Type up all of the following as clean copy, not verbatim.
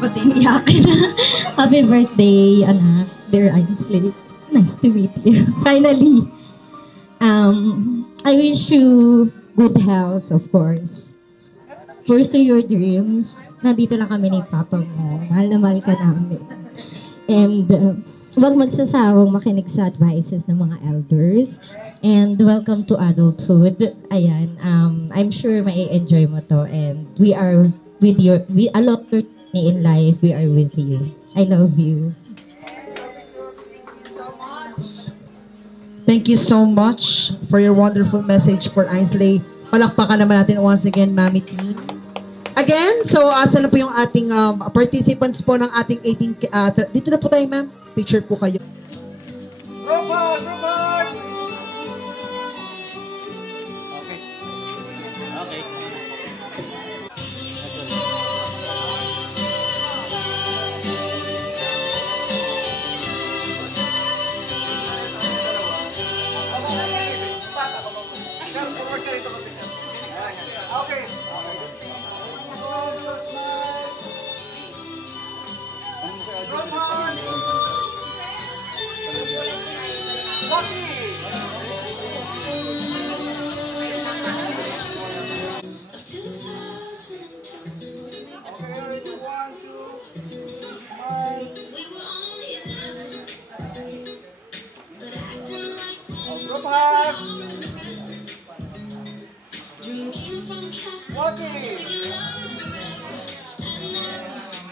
ako tiniyakin. Happy birthday, anak. Dear Ainsley. Nice to meet you. Finally. I wish you good health, of course. Pursue your dreams. Nandito lang kami ni Papa mo. Mahal na mahal ka namin. And huwag magsasawang makinig sa advices ng mga elders. And welcome to adulthood. Ayan, I'm sure mai-enjoy mo to. And we are with your, along your journey in life, we are with you. I love you. Thank you so much for your wonderful message for Ainsley. Palakpakan naman natin once again, Mami T. Again, so asa na po yung ating participants po ng ating 18... dito na po tayo, ma'am. Picture po kayo. Robot! Robot! Okay. Okay. Okay.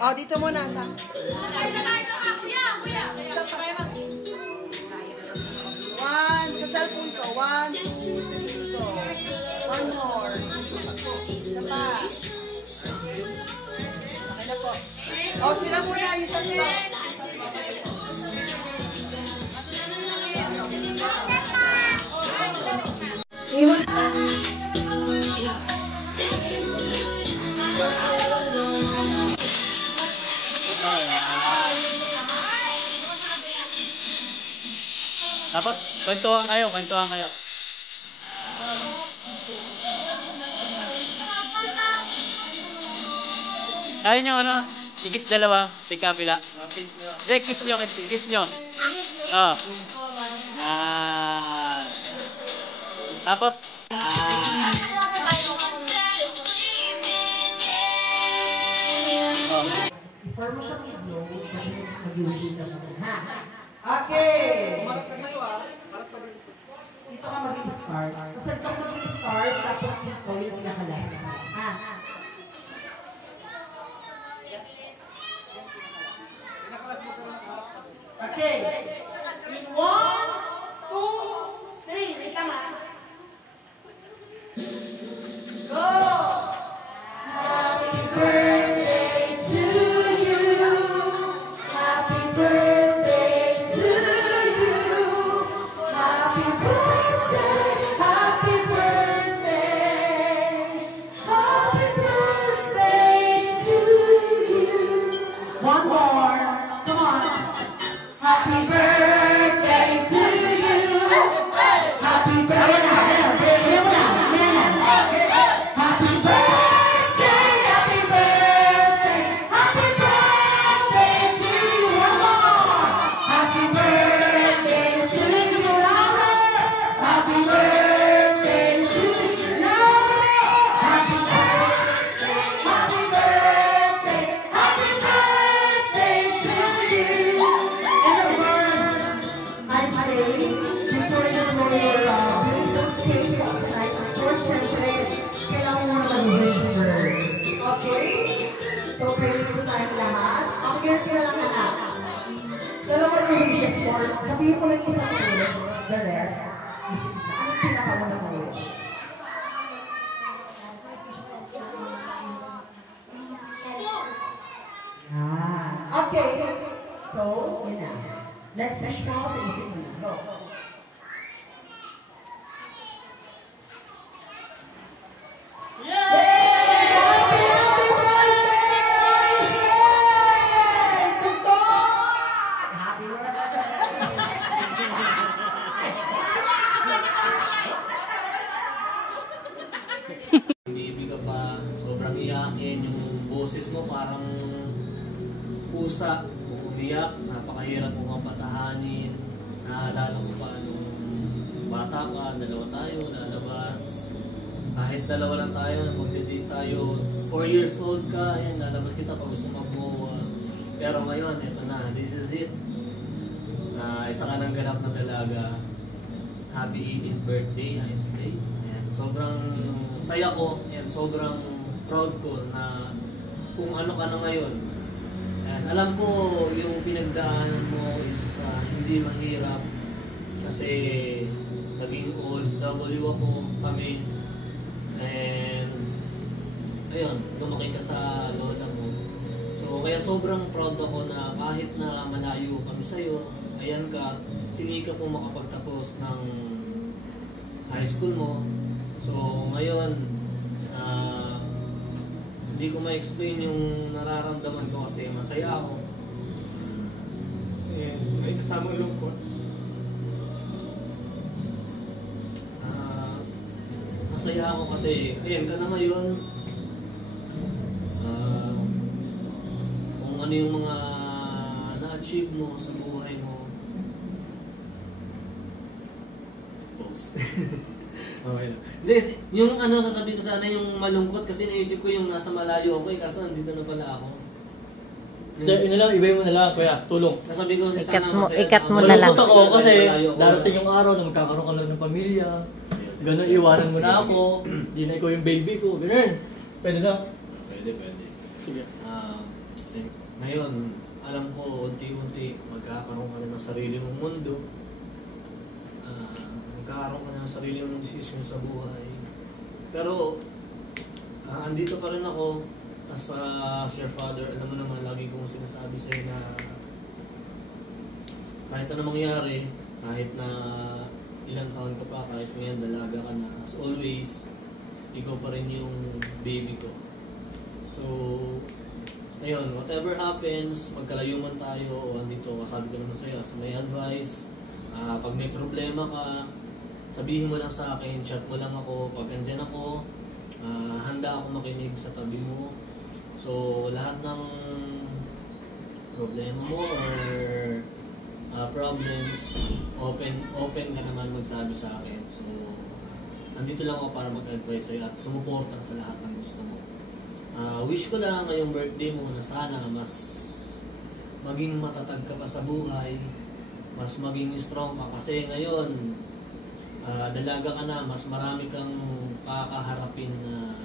Oh, dito muna. Isa pa. One. Sa cellphone ko. One. Dito. One more. Isa pa. Okay na po. Oh, sila muna. Yung tatlo. Iwan pa. Dapat, kwentuhan kayo, kwentuhan kayo. Kaya nyo, ano? Ikis dalawa, tigkapila. Hindi, kiss nyo, kiss nyo. Oh. Tapos, Before mo siyang i-blow, mag-i-wish ka muna, ha? Okay! Dito ka mag-i-start. Kasi dito ka mag-i-start, tapos dito yung pinakalas. Ha? Okay. In 1, 2, 3. May tama. Go! Happy birthday to you. Happy birthday to you. Happy birthday. Happy birthday. Happy birthday to you. One more. Come on. Happy birthday to you. Happy birthday. Sabihin ko lang isang wish, the rest, ano pinakaunang wish? Okay. So, yun na. Let's wish mo sa isip mo na. Go. baby ka pa, sobrang iyakin, yung boses mo parang pusa, umiyak, napakahirap mo mapatahanin. Naalala ko pa nung bata ka, dalawa tayo, lalabas. Kahit dalawa lang tayo, magde-date tayo. 4 years old ka, ayan, lalabas kita pag gusto mag-mowa. Pero ngayon, ito na, this is it. Isa ka ng ganap na dalaga. Happy 18th birthday, Ainsley. Ayan, sobrang saya ko and sobrang proud ko na kung ano ka na ngayon. Ayan, alam ko yung pinagdaanan mo is hindi mahirap kasi naging OFW ako kami. And ayun, lumaki ka sa lola mo. So kaya sobrang proud ako na kahit na malayo kami sa'yo, ayan ka, sinika po makapagtapos ng high school mo. So ngayon, hindi ko ma-explain yung nararamdaman ko kasi masaya ako. And may kasamang lungkot. Masaya ako kasi, ayan ka na ngayon. Kung ano yung mga na-achieve mo sa buhay mo. Post. Okay lang. Yung ano sasabihin ko sana yung malungkot kasi naisip ko yung nasa malayo ako kaso nandito na pala ako. Hindi, yun na lang, ibay mo na lang, kuya, tulong. Nasabi ko kasi Ikat sana mo- masaya ikat na mo ako. na lang. Malungkot ako kasi Malayo ako. darating yung araw na magkakaroon ka lang ng pamilya. Ganun, iwanan mo na ako. Di na ikaw yung baby ko. Ganun. Pwede na. Pwede. Sige. Ngayon, alam ko unti-unti magkakaroon ka na ng sarili mong mundo. Magkakaroon ka na ng sarili mong desisyon sa buhay. Pero, andito pa rin ako as your father. Alam mo naman, lagi kong sinasabi sa'yo na kahit anong mangyari, kahit na ilang taon ka pa, kahit ngayon dalaga ka na, as always, ikaw pa rin yung baby ko. So, ayun, whatever happens, magkalayo man tayo o andito, sabi ko naman sa'yo, as may advice, pag may problema ka, sabihin mo lang sa akin, chat mo lang ako, pag andyan ako, handa ako makinig sa tabi mo. So, lahat ng problema mo or problems, open ka naman magsabi sa akin. So, andito lang ako para mag-advise sa'yo at sumuporta sa lahat ng gusto mo. Wish ko lang ngayong birthday mo na sana mas maging matatag ka pa sa buhay, mas maging strong ka kasi ngayon, dalaga ka na, mas marami kang kakaharapin na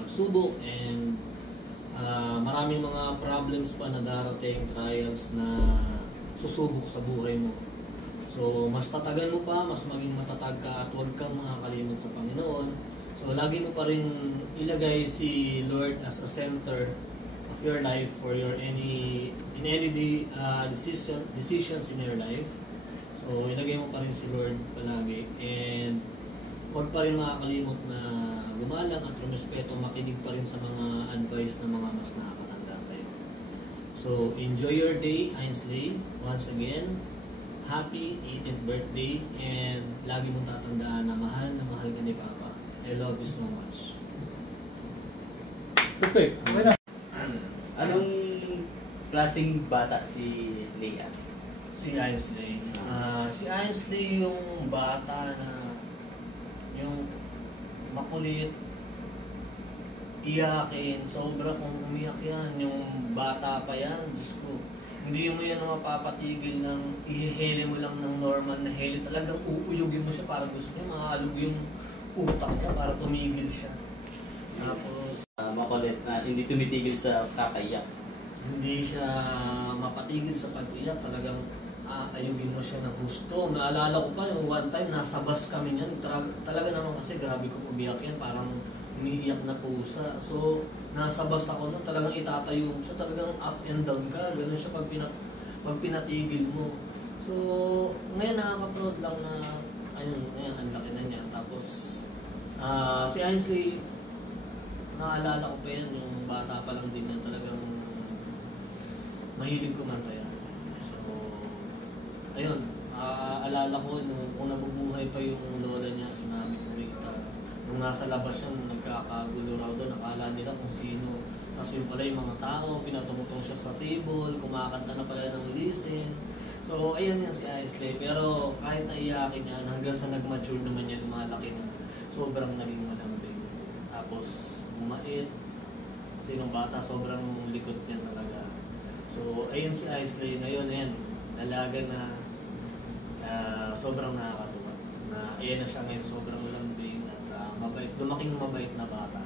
magsubok and maraming mga problems pa na darating, trials na susubok sa buhay mo. So, mas tatagan mo pa, mas maging matatag ka at huwag kang makakalimot sa Panginoon. So, lagi mo pa rin ilagay si Lord as a center of your life for your any decisions in your life. So, ilagay mo pa rin si Lord palagi and huwag pa rin makakalimot na gumalang at rumespeto, makinig pa rin sa mga advice ng mga mas nakakatanda sa'yo. So, enjoy your day, Ainsley. Once again, happy 18th birthday and lagi mong tatandaan na mahal ka ni Papa. I love you so much. Perfect. Okay na. Anong klaseng bata si Leah? Si Ainsley. Si Ainsley yung bata na yung makulit, iyakin, sobra kung umiyak yan, yung bata pa yan, Diyos ko. Hindi mo yan mapapatigil ng ihihele mo lang ng normal na hele. Talagang uuyugin mo siya para gusto niya mahalog yung utak niya para tumigil siya. Tapos, Makulit na hindi tumitigil sa kakaiyak. hindi siya mapatigil sa pag-iyak. Talagang ayugin mo siya ng gusto. Naalala ko pa yung one time, nasa bus kami niyan. Talaga naman kasi grabe ko umiyak yan. Parang umiiyak na pusa. So, nasa bus ako nun, talagang itatayo mo siya. Talagang up and down ka. Ganun siya pag pinatigil mo. So, ngayon nakaka-proud lang na ayun, ngayon, ang laki na niya. Tapos, si Ainsley, naalala ko pa yan, yung bata pa lang din yan, talagang mahilig kumanta yan. So, ayun, alala ko, kung nabubuhay pa yung lola niya, si Mami Purita, nung nasa labas yun, nagkakagulo raw doon, nakala nila kung sino. Tapos yun pala yung mga tao, pinatumutong siya sa table, kumakanta na pala ng listen. So, ayan yan si Islay. Pero kahit naiyakin yan, hanggang sa nag-mature naman yan, lumalaki na, sobrang naging malambing. Tapos, bumait. Kasi nung bata, sobrang likot niya talaga. So, ayun si Islay na yun, ayan, dalaga na sobrang nakakatuwa. Na ayan na siya ngayon, sobrang lambing at mabait, lumaking mabait na bata.